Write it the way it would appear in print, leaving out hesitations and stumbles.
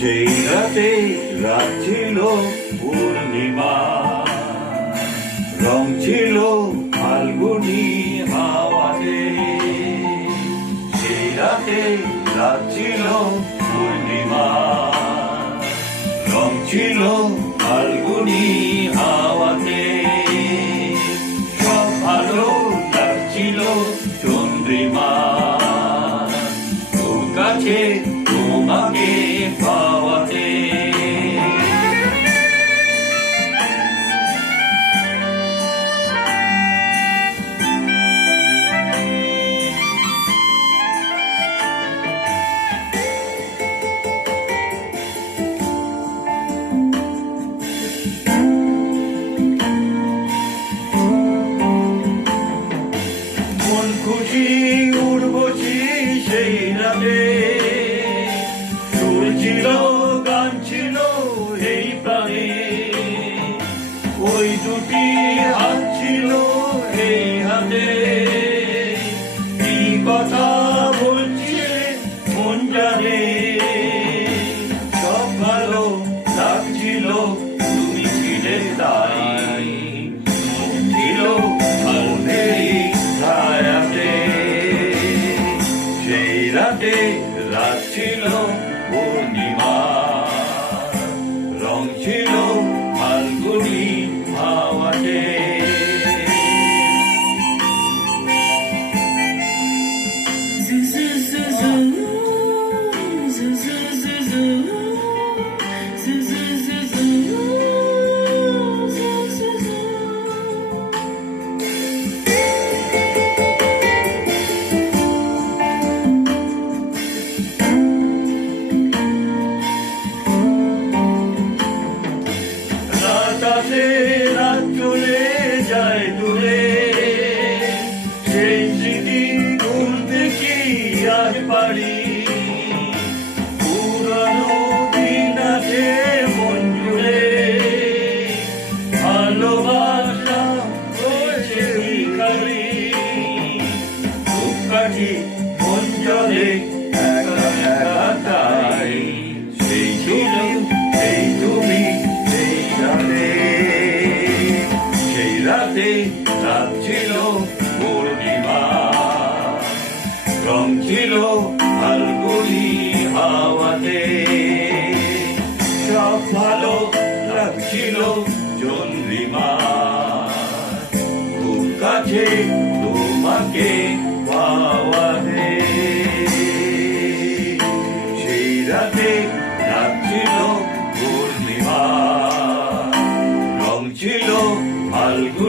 সেই রাতে রাত ছিল পূর্ণিমা, রং ছিল ফাল্গুনি হাওয়াতে। সেই রাতে রাত ছিল পূর্ণিমা, রং ছিল ফাল্গুনি হাওয়াতে। সব ভালো লাগছিল চন্দ্রিমা, তোর কাছে তোমাকে পাওয়াতে। মন খুশি উড়বছি সেই রাতে, সুর ছিল গান ছিল এই প্রাণে। ওই দুটি হাত ছিল এই হাতে, কি কথা বলছে মন জানে। সব ভালো লাগছিল তুমি ছিলে তাই, ছিল ভালোই ছায়াতে। সেই রাতে রাত ছিল পূর্ণিমা, রং ছিল ফাল্গুনি হাওয়াতে। রাত চলে যায় দূরে, সেই স্মৃতি ভুলতে কি আজ পারি। পুরানো দিন আছে মন জুড়ে, ভালোবাসা হয়েছে ভিখারি। ধূপকাঠি মন জলে একা একা তাই, সেই ছিল সেই তুমি সেই রাতে। সেই রাতে রাত ছিল পূর্ণিমা, রং ছিল ফাল্গুনি হাওয়াতে। সব ভালো লাগছিল চন্দ্রিমা, খুব কাছে তোমাকে পাওয়াতে। সেই রাতে রাত ছিল পূর্ণিমা, রং ছিল ফাল্গুনি